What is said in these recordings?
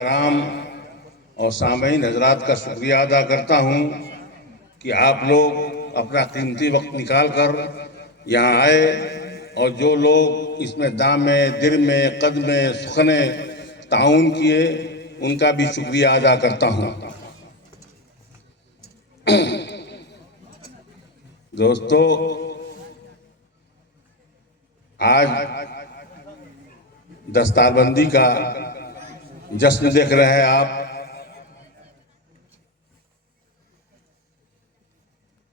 राम और सामईन हजरात का शुक्रिया अदा करता हूँ कि आप लोग अपना कीमती वक्त निकाल कर यहाँ आए और जो लोग इसमें दाम में दिल में कद में सुखने ताउन किए उनका भी शुक्रिया अदा करता हूँ। दोस्तों, आज दस्तारबंदी का जश्न देख रहे हैं आप।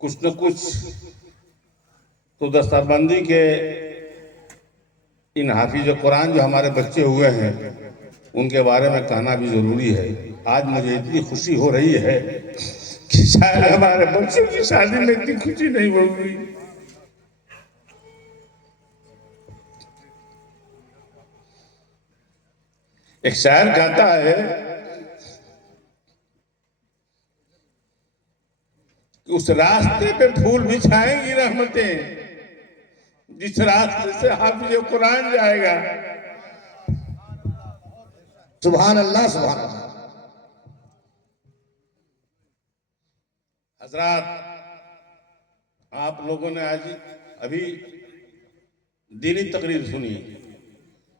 कुछ न कुछ तो दस्तारबंदी के इन हाफिज कुरान जो हमारे बच्चे हुए हैं उनके बारे में कहना भी जरूरी है। आज मुझे इतनी खुशी हो रही है कि शायद हमारे बच्चों की शादी में इतनी खुशी नहीं होगी। एक शायर कहता है कि उस रास्ते पे फूल बिछाएंगी रहमतें जिस रास्ते से हाफिज कुरान जाएगा। सुभान अल्लाह, सुभान अल्लाह। हजरात, आप लोगों ने आज अभी दीनी तकरीर सुनी,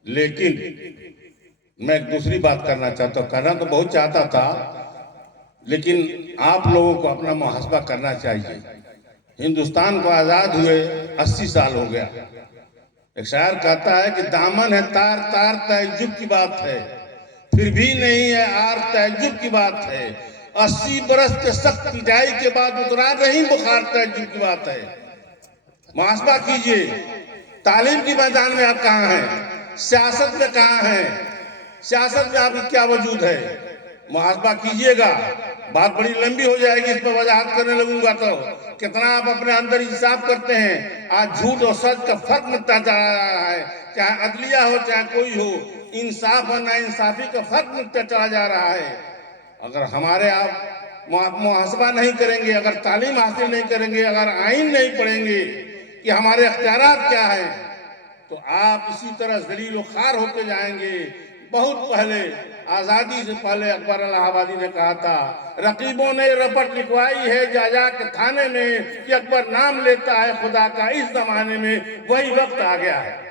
लेकिन मैं एक दूसरी बात करना चाहता हूँ। करना तो बहुत चाहता था, लेकिन आप लोगों को अपना मुहासबा करना चाहिए। हिंदुस्तान को आजाद हुए 80 साल हो गया। एक शायर कहता है कि दामन है तार तार तहज्जुब की बात है, फिर भी नहीं है आर तहज्जुब की बात है। 80 बरस के सख्त पिटाई के बाद उतरा नहीं बुखार तहज्जुब की बात है। मुहासबा कीजिए, तालीम की मैदान में आप कहाँ हैं, सियासत में कहाँ हैं, सियासत में आपकी क्या वजूद है। मुहासबा कीजिएगा। बात बड़ी लंबी हो जाएगी, इस पर वजाहत करने लगूंगा तो कितना आप अपने अंदर इंसाफ करते हैं। आज झूठ और सच का फर्क मिटता जा रहा है, चाहे अदलिया हो चाहे कोई हो, इंसाफ और नाइंसाफी का फर्क मिटता चला जा रहा है। अगर हमारे आप मुहासबा नहीं करेंगे, अगर तालीम हासिल नहीं करेंगे, अगर आइन नहीं पढ़ेंगे कि हमारे अख्तियारात क्या है, तो आप इसी तरह जलील खार होते जाएंगे। बहुत पहले, आजादी से पहले अकबर इलाहाबादी ने कहा था, रकीबों ने रपट लिखवाई है जा के थाने में कि अकबर नाम लेता है खुदा का इस जमाने में। वही वक्त आ गया है।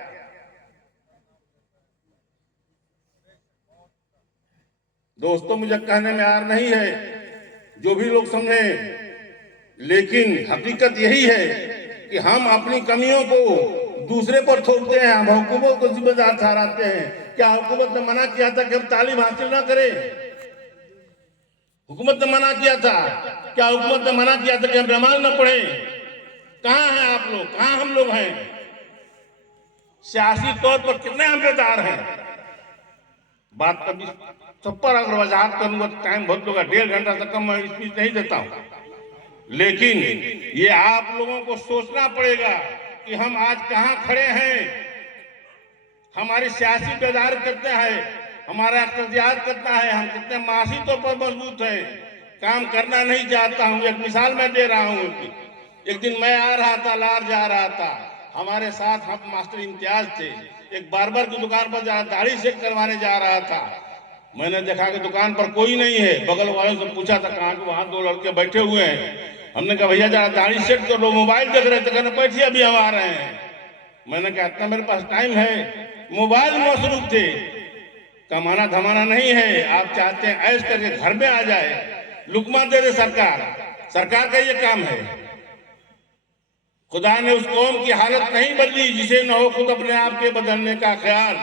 दोस्तों, मुझे कहने में आर नहीं है, जो भी लोग समझे, लेकिन हकीकत यही है कि हम अपनी कमियों को दूसरे पर थोपते हैं, हम हुकूमत को जिम्मेदार ठहराते हैं। क्या हुकूमत ने मना किया था कि हम तालीम हासिल ना करें? हुकूमत ने मना किया था? क्या हुकूमत ने मना किया था कि हम नमाज न पढ़ें? कहाँ हैं आप लोग, कहाँ हम लोग हैं? सियासी तौर पर कितने हम बेदार हैं? बात कभी सब पर अगर वजाहत करूंगा तो टाइम बहुत होगा, 1.5 घंटा से कम मैं स्पीच नहीं देता हूं। लेकिन ये आप लोगों को सोचना पड़ेगा कि हम आज कहां खड़े हैं। हमारी सियासी बेदार कितना है, हमारा इख्तियार कितना है, हम कितने मासी तौर पर मजबूत है। काम करना नहीं चाहता हूं। एक मिसाल मैं दे रहा हूं। एक दिन मैं आ रहा था, लार जा रहा था, हमारे साथ हम मास्टर इम्तियाज थे। एक बार्बर की दुकान पर दाढ़ी सेट करवाने जा रहा था। मैंने देखा कि दुकान पर कोई नहीं है। बगल वालों से पूछा था कहाँ के, वहां 2 लड़के बैठे हुए हैं। हमने कहा भैया जरा दाढ़ी सेट कर लो, मोबाइल देख रहे थे। कहना बैठिए अभी हम आ रहे हैं। मैंने कहा इतना मेरे पास टाइम है? मोबाइल में मसरूफ थे। कमाना धमाना नहीं है, आप चाहते हैं ऐश करके घर में आ जाए, लुकमा दे दे सरकार। सरकार का ये काम है। खुदा ने उस कौम की हालत नहीं बदली जिसे न हो खुद अपने आप के बदलने का ख्याल।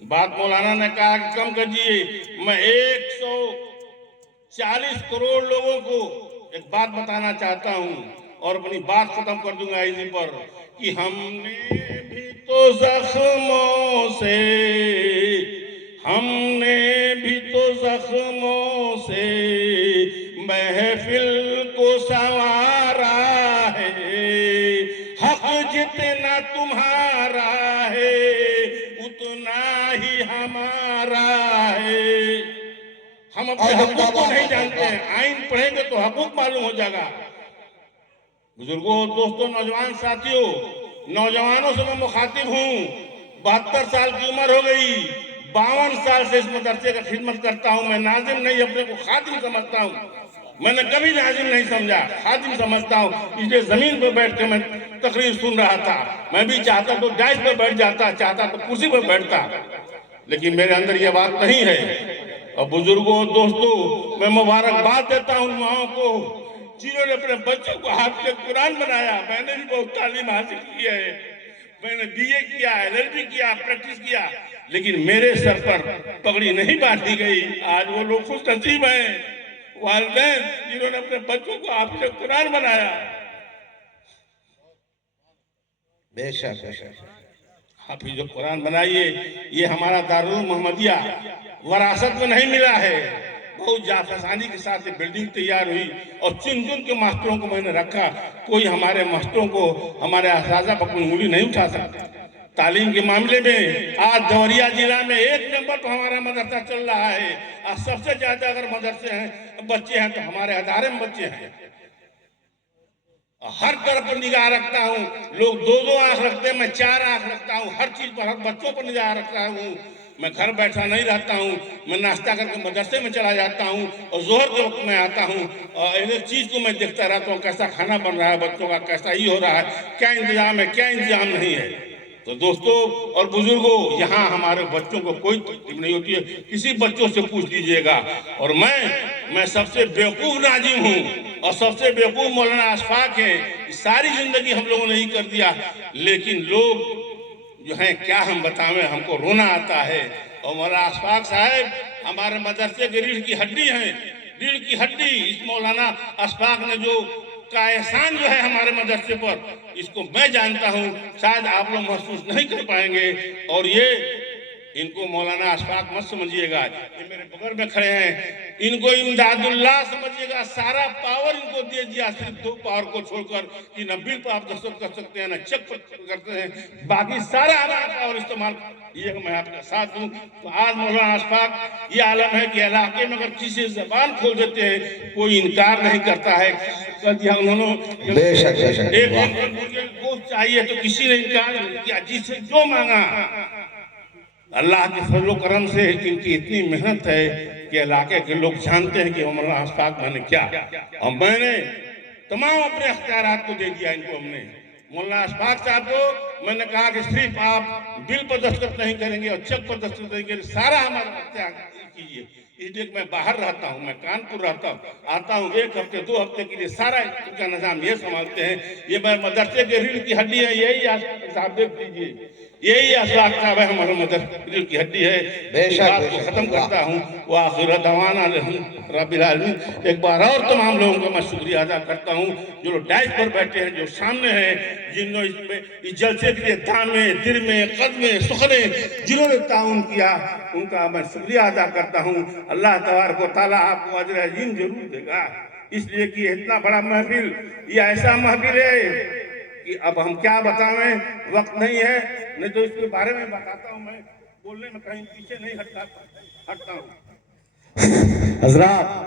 बात मौलाना ने कहा कि कम कर दिए। मैं 140 करोड़ लोगों को एक बात बताना चाहता हूं और अपनी बात खत्म कर दूंगा इसी पर कि हमने भी तो जख्मों से, हमने भी तो जख्मों से महफिल को संवारा है। हक जितना तुम्हारा है उतना ही हमारा है। हम अपने हकूक को नहीं जानते हैं। आइन पढ़ेंगे तो हकूक मालूम हो जाएगा। बुजुर्गों, दोस्तों, नौजवान साथियों, नौजवानों से मैं मुखातिब हूं। 72 साल की उम्र हो गई। 52 साल से इस मदरसे का खिदमत करता हूं। मैं नाजिम नहीं, अपने को खादिम समझता हूं। मैंने कभी नाजिम नहीं समझा, खादिम समझता हूं। इसलिए जमीन पर बैठ के मैं तकरीर सुन रहा था। मैं भी चाहता तो डाइस पर बैठ जाता, चाहता तो कुर्सी पर बैठता, लेकिन मेरे अंदर ये बात नहीं है। और बुजुर्गों, दोस्तों, मैं मुबारकबाद देता हूं माओ को जिन्होंने अपने बच्चों को हाफिज कुरान बनाया। मैंने भी बहुत तालीम हासिल की है, मैंने बीए किया, एलएलबी किया, प्रैक्टिस किया, लेकिन मेरे सर पर पगड़ी नहीं बांधी गई। आज वो लोग खुश नसीब हैं, वालिदैन जिन्होंने अपने बच्चों को हाफिज कुरान बनाया। बेशक बेशक। हाफिज कुरान बनाइए। ये हमारा दारुल मोहम्मदिया वरासत में नहीं मिला है, बहुत जाफसानी के साथ ये बिल्डिंग तैयार हुई और चुन चुन के मास्टरों को मैंने रखा। कोई हमारे मास्टरों को, हमारे असातिज़ा पर कोई उंगली नहीं उठा सकता। तालीम के मामले में आज देवरिया जिला में 1 नंबर पर हमारा मदरसा चल रहा है। और सबसे ज्यादा अगर मदरसे हैं, बच्चे हैं, तो हमारे अदारे में बच्चे हैं। हर तरफ पर निगाह रखता हूँ। लोग 2-2 आंख रखते हैं, मैं 4 आंख रखता हूँ। हर चीज पर, हर बच्चों पर निगाह रखता हूँ। मैं घर बैठा नहीं रहता हूँ, मैं नाश्ता करके मदरसे में चला जाता हूँ और जोहर के वक्त में आता हूँ और एक चीज को मैं देखता रहता हूँ, कैसा खाना बन रहा है बच्चों का, कैसा ही हो रहा है, क्या इंतजाम है, क्या इंतजाम नहीं है। तो दोस्तों और बुजुर्गों, यहाँ हमारे बच्चों को कोई तकलीफ नहीं होती है, किसी बच्चों से पूछ लीजिएगा। और मैं सबसे बेवकूफ नाजिम हूँ और सबसे बेवकूफ मौलाना अशफाक है। सारी जिंदगी हम लोगों ने ही कर दिया, लेकिन लोग जो है क्या हम बतावें, हमको रोना आता है। और मौलाना अशफाक साहब हमारे मदरसे के रीढ़ की हड्डी हैं, रीढ़ की हड्डी। इस मौलाना अशफाक ने जो का एहसान जो है हमारे मदरसे पर, इसको मैं जानता हूँ, शायद आप लोग महसूस नहीं कर पाएंगे। और ये इनको मौलाना अशफाक मत समझिएगा, ये मेरे बगल में खड़े हैं, इनको इमदादुल्लाह समझिएगा। सारा पावर इनको दे दिया, सिर्फ 2 पावर को छोड़कर कि न बिल पर आप दस्तखत कर सकते हैं, न चेक पर करते हैं, बाकी सारा हमारा पावर इस्तेमाल ये मैं आपका साथ हूँ। तो आज मौलाना अशफाक ये आलम है कि इलाके में अगर किसी जबान खोल देते हैं, कोई इनकार नहीं करता है। कर दिया उन्होंने, बेशक बेशक। एक गोश्त चाहिए तो किसी ने इनकार नहीं किया, जिससे जो मांगा। अल्लाह के फजल करम से इनकी इतनी मेहनत है कि इलाके के लोग जानते हैं कि मौलाना अशफाक मैंने क्या, और मैंने तमाम अपने अख्तियारात को दे दिया इनको। हमने मौलाना अशफाक साहब को मैंने कहा कि सिर्फ आप बिल पर दस्तखत नहीं करेंगे और चेक पर दस्तखत नहीं करेंगे, सारा हमारा अख्तियार कीजिए। इसलिए मैं बाहर रहता हूँ, मैं कानपुर रहता हूँ, आता हूँ 1 हफ्ते 2 हफ्ते के लिए, सारा इनका निजाम ये संभालते हैं। ये मैं मदरसे के रीढ़ की हड्डी है, यही साहब देख लीजिए, यही अशफाक साहब है, हमारे मदरसे रीढ़ की हड्डी है। बात को खत्म करता हूँ। वो आखिर दवाना रब्बिल आलमीन। एक बार और तमाम लोगों का मैं शुक्रिया अदा करता हूँ जो लोग डाइस पर बैठे हैं, जो सामने हैं, जिन्होंने इस जलसे के लिए दामे दिरमे कदमे सुखने जिन्होंने ताउन किया, उनका मैं शुक्रिया अदा करता हूँ। अल्लाह तबारक व तआला आपको अजर अजीम जरूर देगा, इसलिए कि इतना बड़ा महफिल, ये ऐसा महफिल है कि अब हम क्या बतावें, वक्त नहीं है, नहीं तो इसके बारे में बताता हूँ। मैं बोलने में कहीं पीछे नहीं हटता हूँ। हजरात